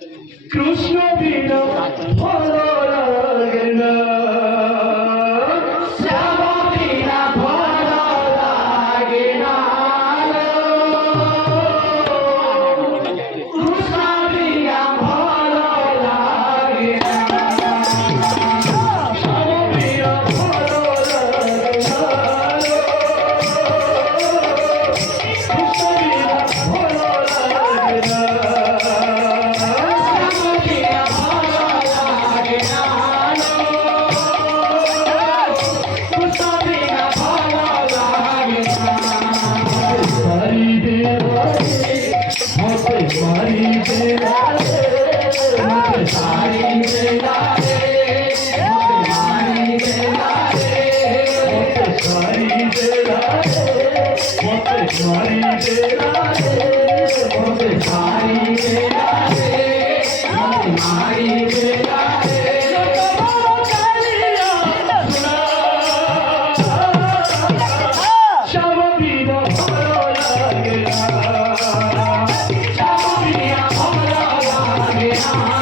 কৃষ্ণ বিনা ভালো লাগে না, শ্যাম বিনা ভালো লাগে না, কৃষ্ণ বিনা ভালো লাগে না, শ্যাম বিনা ভালো লাগে না, কৃষ্ণ বিনা ভালো লাগে না। मारी बेला रे मत सारी बेला रे मारी बेला रे मत सारी बेला रे मत मारी बेला रे मत सारी बेला रे मत मारी बेला रे श्याम बिना भालो लागे ना, श्याम बिना भालो लागे ना।